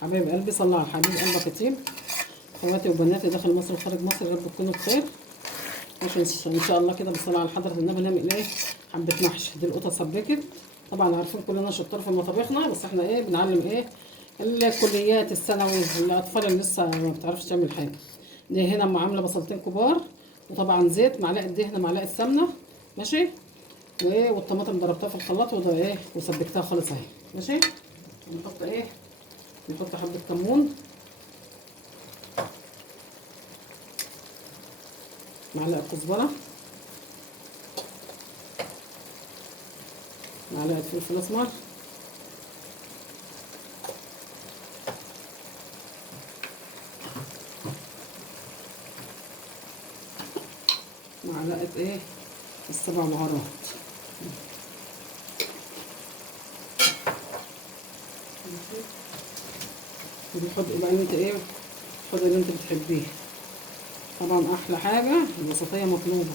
حبايب قلبي، صلى على الحبيب قلبك كتير. اخواتي وبناتي داخل مصر وخارج مصر، يا رب تكونوا بخير. عشان ان شاء الله كده بالصلاه على حضره النبي نعمل ايه؟ حبه محشي. دي القطه سبكت. طبعا عارفين كلنا شطار في مطابخنا، بس احنا ايه بنعلم ايه الكليات الثانوي، الاطفال اللي لسه ما بتعرفش تعمل حاجه. دي هنا عامله بصلتين كبار، وطبعا زيت، معلقه دهنه، معلقه سمنه، ماشي. وايه، والطماطم ضربتها في الخلاط وده ايه وسبكتها خالص اهي، ماشي. نحط ايه، نحط حبه كمون، معلقه كزبره، معلقه فلفل اسمر، معلقه ايه السبع بهارات، وبنحط بقى انت ايه، خد اللي انت بتحبيه. طبعا احلى حاجه الوسطيه مطلوبه.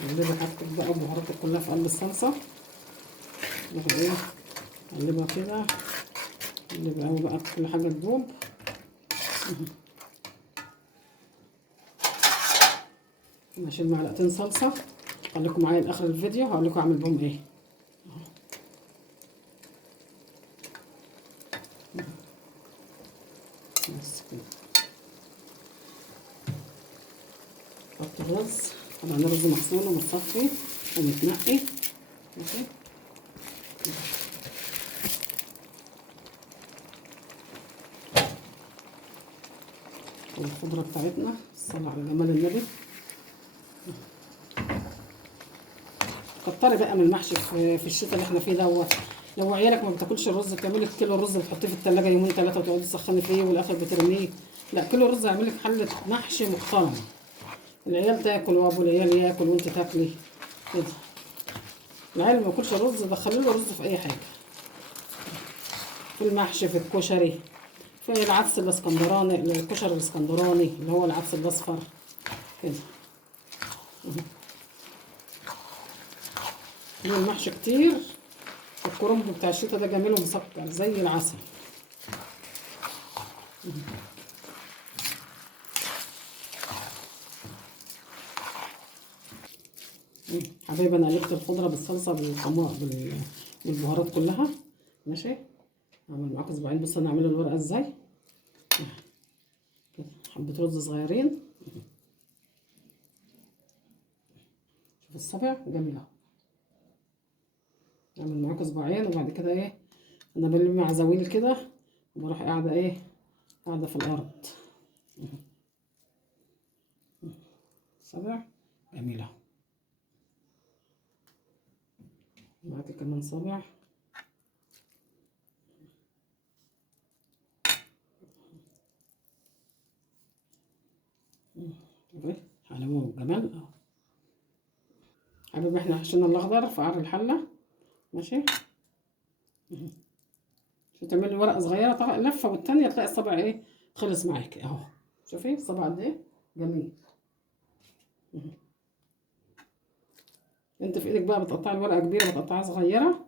قلبي حاجتك بقى وبهاراتك كلها في قلب الصلصه. ناخد ايه، نقلبها كده، نقلبها قوي بقى كل حاجه تدوب. هشيل معلقتين صلصه، خليكم معايا لاخر الفيديو هقول لكم اعمل بهم ايه. بس كده. حط الرز، طبعا الرز مغسول ومتصفي ومتنقي، ماشي. والخضره بتاعتنا، الصلاه على جمال النبي. كتري بقى من المحشي في الشتاء اللي احنا فيه دوت. لو عيالك ما بتاكلش الرز، تعملي كيلو رز وتحطيه في التلاجة يومين ثلاثه وتقعدي تسخني فيه والاخر بترميه. لا، كيلو رز هيعمل لك حله محشي محترمه. العيال تاكل وابو العيال ياكل وانت تاكلي كده. العيال ما ياكلش رز، دخلي له رز في اي حاجه، في المحشي، في الكشري، في العدس الاسكندراني، الكشري الاسكندراني اللي هو العدس الاصفر كده. المحشي كتير. الكرنب بتاع الشتا ده جميل ومسكر زي العسل. حبايبي انا قلبت الخضره بالصلصه بالبهارات كلها، ماشي. هعمل معاكم صباعين. بصوا انا هعمل الورقه ازاي كده. حبه رز صغيرين، شوف الصبع جميل اهو. اعمل معاكم صباعين وبعد كده ايه، انا بلم عزاويل كده وبروح قاعده ايه، قاعده في الارض. صبع جميل اهو. معاكي كمان صبع. شوفي حلاوه وجمال اهو. حبيبي احنا حشينا الاخضر في قعر الحله، ماشي. عشان تعملي ورقه صغيره طبعا لفه والتانيه تلاقي الصبع ايه خلص معاكي اهو. شوفي الصبع قد ايه جميل. انت في ايدك بقى بتقطعي الورقه كبيره بتقطعيها صغيره،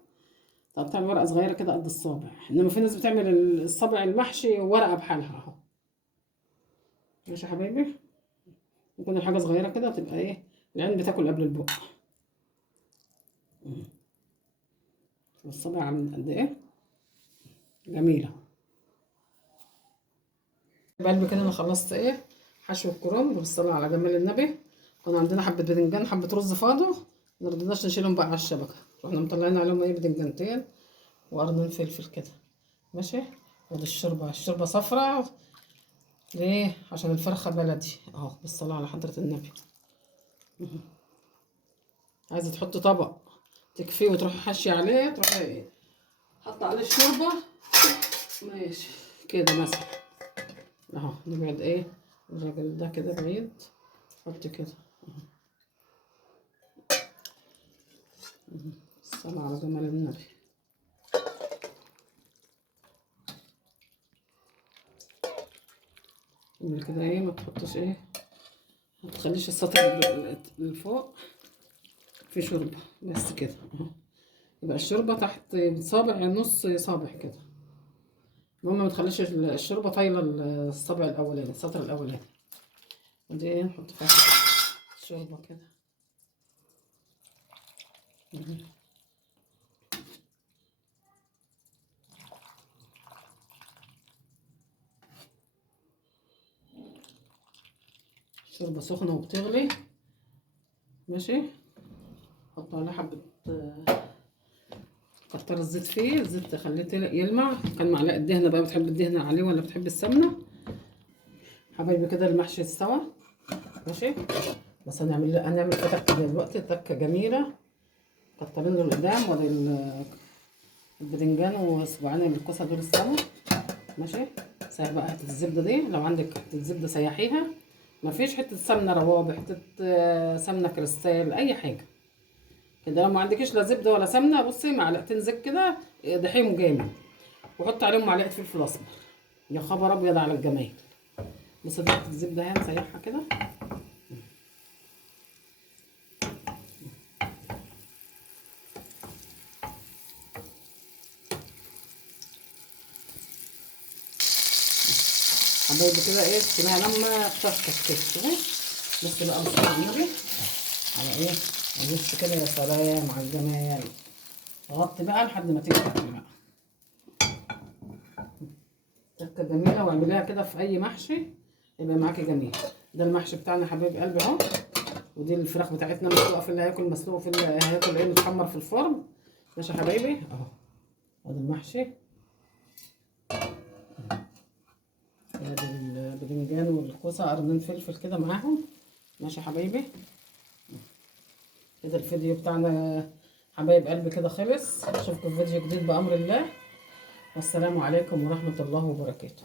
تقطعي الورقه صغيره كده قد الصابع. انما في ناس بتعمل الصبع المحشي ورقه بحالها اهو. ماشي يا حبايبي. يكون الحاجه صغيره كده تبقى ايه، العين بتاكل قبل البق. الصبع عامل قد ايه جميله. بقلبي كده انا خلصت ايه حشو الكرنب بالصلاه على جمال النبي. كان عندنا حبه بدنجان حبه رز فاضوا، ما رضيناش نشيلهم بقى على الشبكه، رحنا مطلعين عليهم ايه بدنجانتين وقرنين فلفل كده، ماشي. ودي الشوربه، الشوربه صفرا ليه؟ عشان الفرخه بلدي اهو بالصلاه على حضره النبي. عايزه تحطي طبق تكفيه وتروحي حاشيه عليه، تروحي ايه حاطه عليه الشوربه، ماشي كده مثلا اهو. نبعد ايه الراجل ده كده بعيد، حطي كده. الصلاة على جمال النبي. اعمل كده ايه، ما تحطش ايه، ما تخليش السطح اللي فوق في شوربه بس كده اهو. يبقى الشوربه تحت صابع، نص صابع كده. المهم ما تخليش الشوربه طايله الصابع الاولاني، السطر الاولاني. ودي ايه نحط فيها الشوربه كده. الشوربه سخنه وبتغلي. ماشي. حط عليها حبه كتر الزيت فيه، الزيت خليه يلمع. كان معلقه دهنه بقى، بتحب الدهنه عليه ولا بتحب السمنه؟ حبايبي كده المحشي استوى. ماشي. بس هنعمل فيه تكه دلوقتي، تكه جميله. كترين له القدام وادي البدنجان وصباعين الكوسه دول استووا. ماشي. سيح بقى حته الزبده دي، لو عندك حته زبده سيحيها. مفيش حته سمنه روابح، حته سمنه كريستال، اي حاجه كده. لو ما عندكيش لا زبده ولا سمنه، بصي معلقتين زيت كده دحيهم جامد، وحط عليهم معلقه فلفل اسمر. يا خبر ابيض على الجمال. بصي دي حته الزبده اهي نسيحها كده. حبايبي كده ايه تسيبها لما تشطف كده. بص بقى بصي النبي على ايه، بص كده يا سلام على الجمال. غطي بقى لحد ما تيجي تاكلي بقى. تكه جميله، واعمليها كده في اي محشي يبقى معاكي جميل. ده المحشي بتاعنا حبايب قلبي اهو. ودي الفراخ بتاعتنا مسلوقه، في اللي هياكل مسلوق، في اللي هياكل ايه متحمر في الفرن. ماشي يا حبايبي اهو. ادي المحشي، ادي الباذنجان والكوسه قرنين فلفل كده معاهم. ماشي يا حبايبي. كده الفيديو بتاعنا حبايب قلبي كده خلص. اشوفكم في فيديو جديد بامر الله، والسلام عليكم ورحمه الله وبركاته.